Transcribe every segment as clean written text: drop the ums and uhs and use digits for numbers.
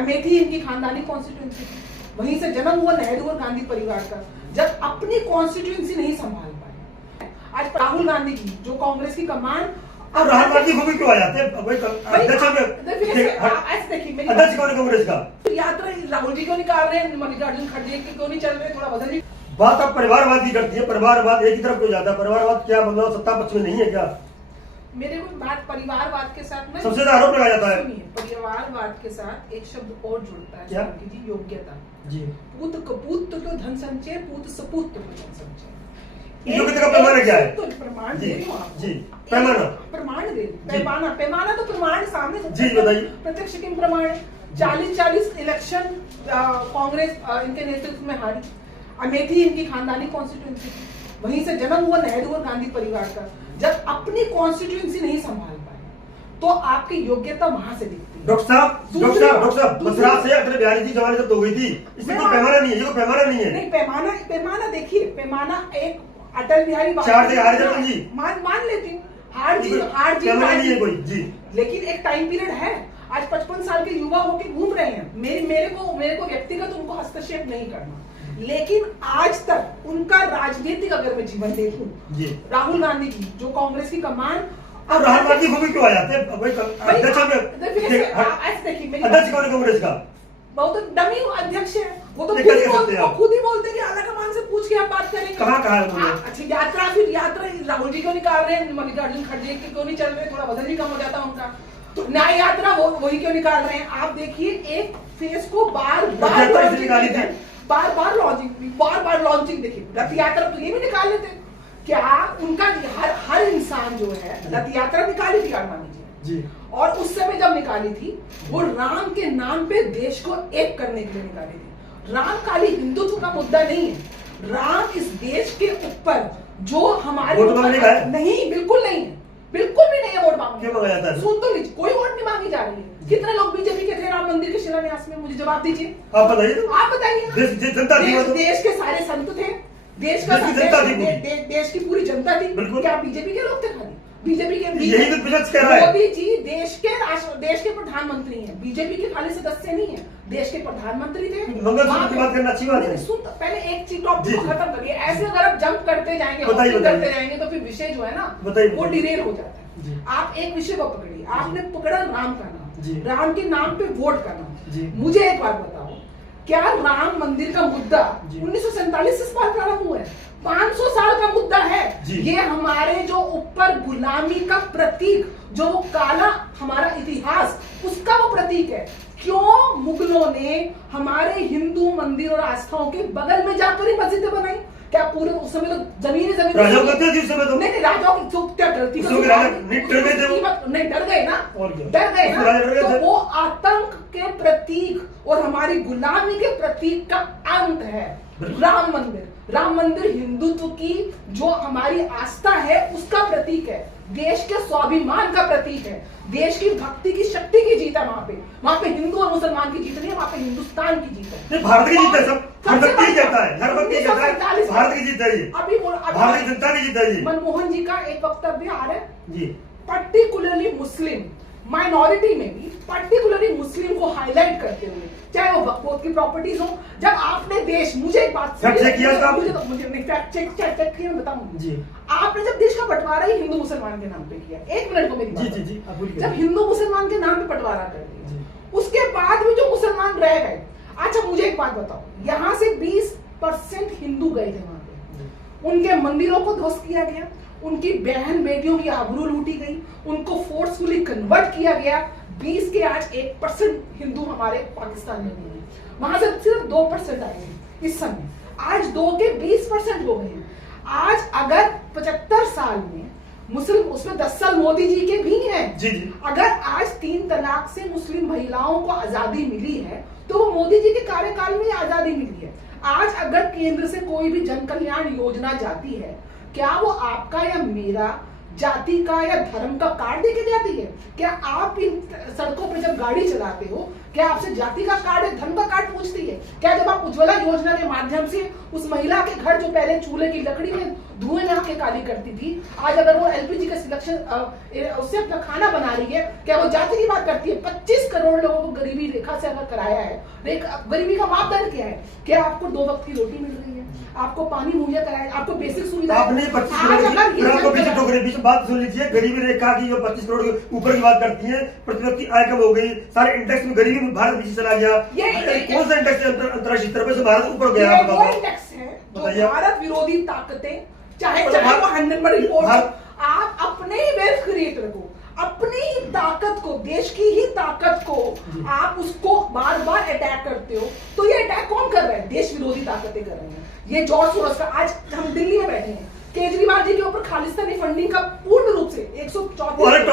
अमेठी इनकी खानदानी कॉन्स्टिट्यूंसी थी, वहीं से जन्म हुआ नेहरू और गांधी परिवार का। जब अपनी कॉन्स्टिट्यूंसी नहीं संभाल पाए, आज राहुल गांधी की जो कांग्रेस की कमान, अब राहुल गांधी घूमे क्यों आ जाते हैं? अध्यक्ष कौन है कांग्रेस का? यात्रा राहुल जी क्यों निकाल रहे हैं, मल्लिकार्जुन खड़गे क्यों नहीं चल रहे, थोड़ा बदल जी। बात आप परिवारवाद की करती है, परिवारवाद एक ही तरफ क्यों जाता है? परिवारवाद क्या मतलब सत्ता पक्ष में नहीं है क्या? मेरे को बात परिवारवाद के साथ में सबसे ज्यादा आरोप लगाया जाता है। परिवारवाद के साथ एक शब्द और जुड़ता है, क्या? जी योग्यता जी। पूत कपूत तो धन संचय, पूत सपूत तो धन संचय। योग्यता का पैमाना क्या है? तो प्रमाण दे रही हूं आपको। जी पैमाना, प्रमाण दे पैमाना तो प्रमाण सामने जी बताइए। प्रत्यक्ष किम प्रमाण है। 40 इलेक्शन कांग्रेस इनके नेतृत्व में हारी। अमेठी इनकी खानदानी कॉन्स्टिट्यूंसी थी, वहीं से जन्म हुआ नेहरू और गांधी परिवार का। जब अपनी कॉन्स्टिट्यूंसी नहीं संभाल पाए तो आपकी योग्यता वहां से दिखती है। डॉक्टर साहब बसरा से अटल बिहारी जी जमाने जब हो गई थी, इसमें कोई पैमाना नहीं है, ये कोई पैमाना नहीं है। नहीं, पैमाना देखिए, पैमाना एक अटल बिहारी 4 जगह हार जाते जी, मान लेती हूँ, हार जीत पैमाना नहीं है कोई जी। लेकिन एक टाइम पीरियड है। आज 55 साल के युवा होके घूम रहे हैं। मेरे को व्यक्तिगत उनको हस्तक्षेप नहीं करना, लेकिन आज तक उनका राजनीतिक अगर मैं जीवन देखूं, राहुल गांधी की जो कांग्रेस की कमान, अब राहुल गांधी घूमे क्यों आ जाते हैं? अध्यक्ष कौन है कांग्रेस का? वो तो डमी अध्यक्ष है, वो तो खुद ही बोलते हैं कि आला कमान से पूछ के आप बात करेंगे। कहाँ अच्छा, यात्रा राहुल जी क्यों निकाल रहे हैं, मल्लिकार्जुन खड़गे क्यों नहीं चल रहे, थोड़ा वजन भी कम हो जाता उनका। तो न्याय यात्रा वही क्यों निकाल रहे हैं? आप देखिए, एक फेस को बार बार लॉन्चिंग देखिए। रथ यात्रा तो ये भी निकाल लेते, क्या उनका हर इंसान जो है रथ यात्रा निकाली थी, मान लीजिए जी। और उस समय जब निकाली थी, वो राम के नाम पे देश को एक करने के लिए निकाली थी। राम खाली हिंदुत्व का मुद्दा नहीं है, राम इस देश के ऊपर जो हमारे नहीं, बिल्कुल नहीं है, बिल्कुल भी नहीं है। वोट मांगने सुन तो लीजिए, कोई वोट नहीं मांगी जा रही है। कितने लोग बीजेपी के थे राम मंदिर के शिलान्यास में? मुझे जवाब दीजिए, आप बताइए। देश के सारे संत थे, देश की पूरी जनता थी, क्या बीजेपी के लोग थे? खाली बीजेपी के मोदी जी देश के प्रधानमंत्री हैं, बीजेपी के खाली सदस्य नहीं है, देश के प्रधानमंत्री थे। बात करना अच्छी बात है। सुन, पहले एक चीज टॉपिक को खत्म करिए। ऐसे अगर आप जंप करते जाएंगे तो फिर विषय जो है ना वो डिरेल हो जाता है। आप एक विषय को पकड़िए। आपने पकड़ा राम का नाम, राम के नाम पे वोट का नाम। मुझे एक बात बताओ, क्या राम मंदिर का मुद्दा 1947 से प्रारंभ हुआ है? 500 साल का मुद्दा है ये। हमारे जो ऊपर गुलामी का प्रतीक, जो काला हमारा इतिहास, उसका वो प्रतीक है। क्यों मुगलों ने हमारे हिंदू मंदिर और आस्थाओं के बगल में जाकर ही मस्जिदें बनाई? क्या पूरे उस समय तो जमीन राजाओं करते थे उस समय तो? नहीं, राजाओं की तो क्या गलती नहीं, डर गए ना। तो वो आतंक के प्रतीक और हमारी गुलामी के प्रतीक का अंत है राम मंदिर। राम मंदिर हिंदुत्व की जो हमारी आस्था है उसका प्रतीक है, देश के स्वाभिमान का प्रतीक है, देश की भक्ति की शक्ति की जीत है। वहाँ पे हिंदू और मुसलमान की जीत नहीं है, वहाँ पे हिंदुस्तान की जीत है। भारत की जीत है, सब हर व्यक्ति कहता है, हर व्यक्ति कहता है भारत की जीत है ये, अभी भारतीय जनता की जीत है ये। मनमोहन जी का एक वक्तव्य आ रहा है जी, पर्टिकुलरली मुस्लिम माइनॉरिटी में भी पर्टिकुलरली मुस्लिम को हाईलाइट करते हुए, चाहे वो वक्फ की प्रॉपर्टीज हो। जब आपने देश, मुझे एक बात चेक किया, मुझे नहीं चेक किया, मैं बताऊं जी। आपने जब देश का बंटवारा ही हिंदू मुसलमान के नाम पे किया, एक मिनट को मेरी बात, जी, जब हिंदू मुसलमान के नाम पे बंटवारा कर दिया, उसके बाद भी जो मुसलमान रह गए। अच्छा मुझे एक बात बताओ, यहाँ से 20% हिंदू गए थे वहां पे, उनके मंदिरों को ध्वस्त किया गया, उनकी बहन बेटियों की आबरू लूटी गई, उनको फोर्सफुली कन्वर्ट किया गया। 20 के आज 1% हिंदू हमारे पाकिस्तान में नहीं है, वहां से सिर्फ 2% आए हैं इस समय। आज 2 के 20% हो गए। आज अगर 75 साल में मुस्लिम, उसमें 10 साल मोदी जी के भी हैं जी। अगर आज 3 तलाक से मुस्लिम महिलाओं को आजादी मिली है तो वो मोदी जी के कार्यकाल में आजादी मिली है। आज अगर केंद्र से कोई भी जन कल्याण योजना जाती है, क्या वो आपका या मेरा जाति का या धर्म का कार्ड देके जाती है? क्या आप इन सड़कों पे जब गाड़ी चलाते हो, क्या आपसे जाति का कार्ड है, धन का कार्ड पूछती है? क्या जब आप उज्ज्वला योजना के माध्यम से उस महिला के घर जो पहले चूल्हे की लकड़ी में धुएं में आके काली करती थी, आज अगर वो एलपीजी का सिलेक्शन उससे अपना खाना बना रही है, क्या वो जाति की बात करती है? 25 करोड़ लोगों को गरीबी रेखा से अगर कराया है, गरीबी का मापदंड क्या है? क्या आपको 2 वक्त की रोटी मिल रही है, आपको पानी मुहैया कराया, आपको बेसिक सुविधा? आपने 25 करोड़ बीच बात सुन लीजिए, गरीबी रेखा की जो 25 करोड़ के ऊपर की बात करती है, प्रति व्यक्ति आय कम हो गई, सारे इंडेक्स में गरीबी में भारत पीछे चला गया। कौन सा इंडेक्स अंतरराष्ट्रीय स्तर पर से भारत ऊपर गया? ये वो इंडेक्स है जो भारत विरोधी ताकतें, चाहे वो हिंडनबर्ग रिपोर्ट, आप अपने ही वेल्थ क्रिएटर को, अपनी ही ताकत को, देश की ही ताकत को आप उसको बार बार अटैक करते हो। तो ये अटैक कौन कर रहा है? देश विरोधी ताकतें कर रही हैं। ये जॉर्ज सोरोस का, आज हम दिल्ली में बैठे हैं, केजरीवाल जी के ऊपर खालिस्तानी फंडिंग का पूर्ण रूप से 134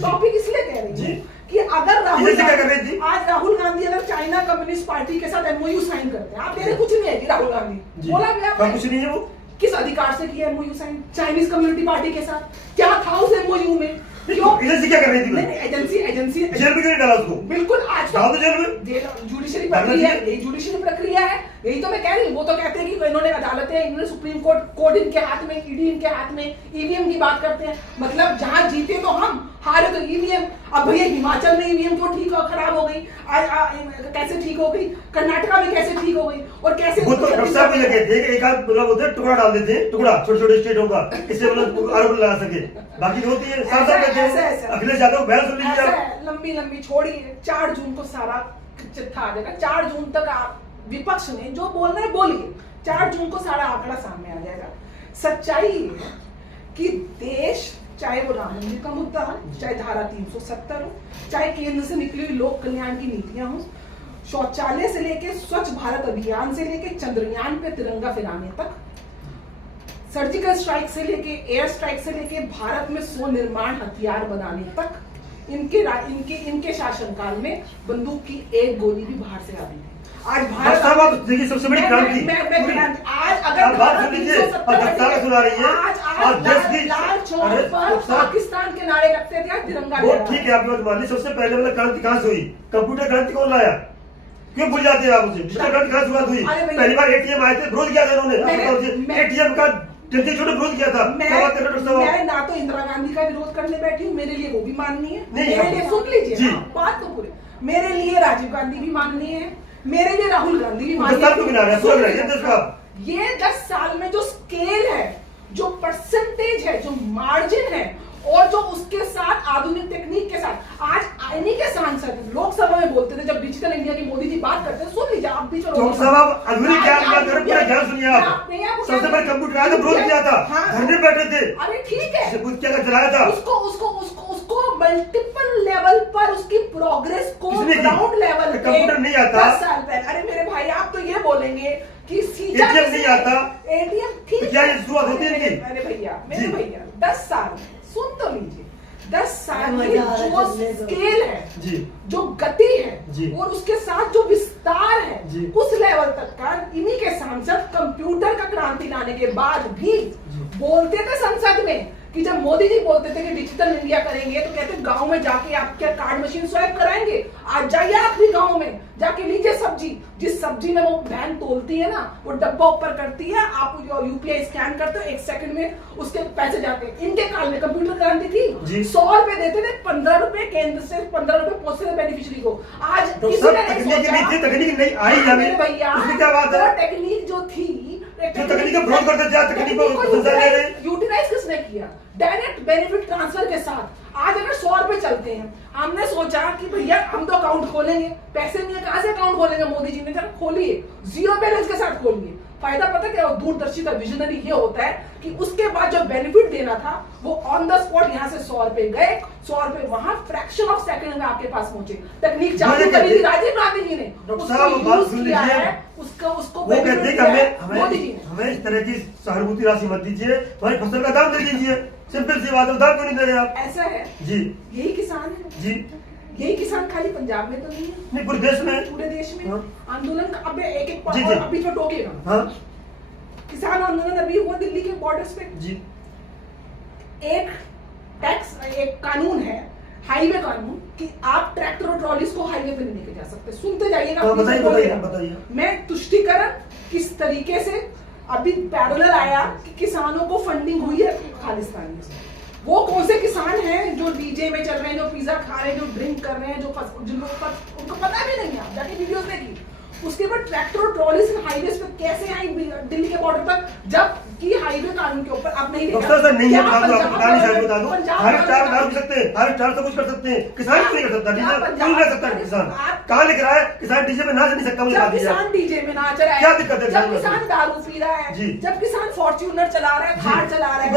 टॉपिक इसलिए कह रही हूँ कि अगर राहुल गांधी अगर चाइना कम्युनिस्ट पार्टी के साथ एमओयू साइन करते हैं, आप मेरे कुछ नहीं है राहुल गांधी बोला कुछ नहीं है, वो किस अधिकार से किया MOU sign Chinese community party के साथ? क्या था उस एमओयू में? एजेंसी क्या कर रही थी? एजेंसी जेल में क्यों डाला उसको? बिल्कुल, आज तो जेल में जुडिशरी प्रक्रिया है, यही जुडिशरी प्रक्रिया है, यही तो मैं कह रही हूँ। वो तो कहते हैं कि इन्होंने अदालतें, इन्होंने सुप्रीम कोर्ट इनके हाथ में, ईडी इनके हाथ में, ईवीएम की बात करते हैं। मतलब जहां जीते तो हम, हारे तो ईवीएम। अब भैया हिमाचल में ईवीएम क्यों ठीक और खराब हो गई? कैसे ठीक हो गई? कर्नाटका में कैसे ठीक हो गई? और कैसे वो तो रक्षा को लगे थे कि एक आध मतलब होते टुकड़ा डाल देते हैं, टुकड़ा छोटे-छोटे स्टेटों का, इससे मतलब आरोप लगा सके। बाकी होती है साफ-साफ कहते हैं अखिलेश यादव बहस सुन लीजिए, लंबी छोड़िए। 4 जून को सारा चिट्ठा आ जाएगा। 4 जून तक आप विपक्ष ने जो बोलना है बोलिए, 4 जून को सारा आंकड़ा सामने आ जाएगा। सच्चाई ये है कि देश, चाहे वो राम मंदिर का मुद्दा हो, चाहे धारा 370 हो, चाहे केंद्र से निकली हुई लोक कल्याण की नीतियां हो, शौचालय से लेके स्वच्छ भारत अभियान से लेके चंद्रयान पे तिरंगा फहराने तक, सर्जिकल स्ट्राइक से लेके एयर स्ट्राइक से लेके भारत में स्वनिर्माण हथियार बनाने तक, इनके शासनकाल में बंदूक की एक गोली भी बाहर से आती थी। आज भारत देखिए सबसे बड़ी क्रांति, आज अगर बात सुन लीजिए, सुना रही है आज देश की लाल चौक पर पाकिस्तान के नारे लगते थे, आज तिरंगा। वो ठीक है, आपकी बात मान ली। सबसे पहले मतलब क्रांति कहां से हुई? कंप्यूटर क्रांति कौन लाया? क्यों भूल जाते हैं आप उसे? डिजिटल क्रांति कहां शुरुआत हुई? पहली बार एटीएम आए थे, विरोध किया था उन्होंने, एटीएम का छोटे विरोध किया था। मैं ना तो इंदिरा गांधी का विरोध करने बैठी हूँ, मेरे लिए वो भी माननीय है, मेरे लिए सुन लीजिए बात तो पूरे, मेरे लिए राजीव गांधी भी माननीय है, मेरे लिए राहुल गांधी भी माननीय है। ये 10 साल में जो स्केल है, जो परसेंटेज है, जो मार्जिन है, और जो उसके साथ आधुनिक टेक्निक के साथ, आज इन्हीं के सांसद लोकसभा में बोलते थे, जब डिजिटल इंडिया की मोदी जी बात करते हैं, सुन लीजिए आप भी, लोकसभा आधुनिक ज्ञान सुनिए आप। सबसे पहले कंप्यूटर आया था, विरोध किया था, धरने बैठे थे। अरे ठीक है, क्या चलाया था उसको मल्टीपल लेवल पर उसकी प्रोग्रेस को ग्राउंड लेवल पे कंप्यूटर नहीं आता 10 साल पहले। अरे मेरे भाई, आप तो ये बोलेंगे कि एटीएम नहीं आता, एटीएम ठीक, क्या ये शुरुआत होती है? मेरे भैया 10 साल सुन तो लीजिए, 10 साल की जो स्केल है, जो गति है, और उसके साथ जो विस्तार है, उस लेवल तक का इन्हीं के सांसद कंप्यूटर का क्रांति लाने के बाद भी बोलते थे संसद में कि जब मोदी जी बोलते थे कि डिजिटल इंडिया करेंगे, तो कहते गांव में जाके आप क्या कार्ड मशीन स्वाइप कराएंगे? आज जाइए आप भी गांव में, जाके लीजिए सब्जी, जिस सब्जी में वो वैन तोलती है ना, वो डब्बा ऊपर करती है, आप यूपीआई स्कैन करते हो, 1 सेकंड में उसके पैसे जाते हैं। इनके काल में कंप्यूटर क्रांति थी, 100 रुपए देते थे, 15 रुपए केंद्र से 15 रुपए पहुंचते थे बेनिफिशियरी को। आज तकनीक नहीं आई भैया, टेक्निक जो थी, यूटिलाइज किसने किया? डायरेक्ट बेनिफिट ट्रांसफर के साथ। आज अगर 100 रुपए चलते हैं, हमने सोचा कि भैया हम तो अकाउंट खोलेंगे, पैसे नहीं है, कहां से अकाउंट खोलेंगे? मोदी जी ने जब खोलिए, 0 बैलेंस के साथ खोलिए। फायदा पता क्या? दूरदर्शी का विजनरी ये होता है कि उसके बाद जो बेनिफिट देना था, वो ऑन द स्पॉट यहाँ से 100 रुपए गए, 100 रुपए वहां फ्रैक्शन ऑफ सेकंड में आपके पास पहुंचे। तकनीक चालू करी थी राजीव गांधी जी ने, उसको वो कहते हैं हमें इस तरह की सहानुभूति राशि मत दीजिए, हमारी फसल का दाम दे दीजिए। सिंपल सी बात है, दाम क्यों नहीं दे रहे आप? ऐसा है जी, यही किसान है जी, यही किसान खाली पंजाब में तो नहीं है, नहीं पूरे देश में, पूरे देश में आंदोलन का अब एक अभी तो टोकेगा। किसान आंदोलन अभी हुआ दिल्ली के बॉर्डर्स पे जी। एक कानून है हाईवे कानून कि आप ट्रैक्टर और ट्रॉलीज को हाईवे पे नहीं लेके जा सकते। सुनते जाइएगा। हाँ, बताइए। मैं तुष्टिकरण किस तरीके से अभी पैरेलल आया कि किसानों को फंडिंग हुई है खालिस्तानी से। वो कौन से किसान हैं जो डीजे में चल रहे हैं, जो पिज्जा खा रहे हैं, जो ड्रिंक कर रहे हैं, जिन लोगों का उनको पता भी नहीं है, आप जाके वीडियोस देखिए। उसके बाद ट्रैक्टर और ट्रॉलीज हाईवे पे कैसे आई दिल्ली के बॉर्डर तक, जब की हाईवे कानून के ऊपर आप नहीं देखा। सर नहीं है, बता दो हर स्टार बना भी सकते हैं, हर स्टार सब कुछ कर सकते हैं, किसान क्यों नहीं कर सकता? डीजे क्यों नहीं कर सकता किसान? कहाँ लिख रहा है किसान डीजे में नाच नहीं सकता? मुझे किसान डीजे में नाच रहा है, क्या दिक्कत है? जब किसान दारू पी रहा है, जब किसान फॉर्च्यूनर चला रहा है, थार चला रहा है,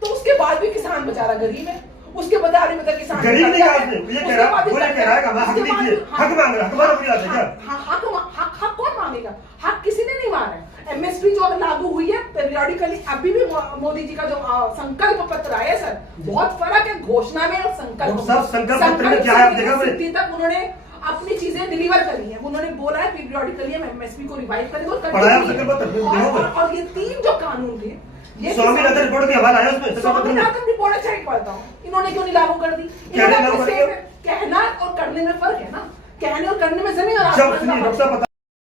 तो उसके बाद भी किसान बेचारा गरीब है। उसके बाद भी मतलब किसान गरीब नहीं कहा आपने, ये कह रहा है कि हक दीजिए, हक मांग रहा है, हमारा भी आता है क्या? हक कौन मांगेगा? हक किसी ने नहीं मांगा है। एमएसपी जो लागू हुई है पीरियोडिकली, अभी भी मोदी जी का जो संकल्प पत्र आया है सर, बहुत फर्क है घोषणा में और संकल्प पत्र में। क्या है आप देखा तक उन्होंने अपनी चीजें डिलीवर करी है। उन्होंने बोला है पीरियोडिकली हम एमएसपी को रिवाइव करेंगे और ये 3 जो कानून थे, ये स्वामीनाथन रिपोर्ट भी हमारा है उसमें। स्वामीनाथन रिपोर्ट अच्छा ही पढ़ता हूँ, इन्होंने क्यों नहीं लागू कर दी? कहना और करने में फर्क है ना, कहने और करने में जमीन और आसमान का फर्क है।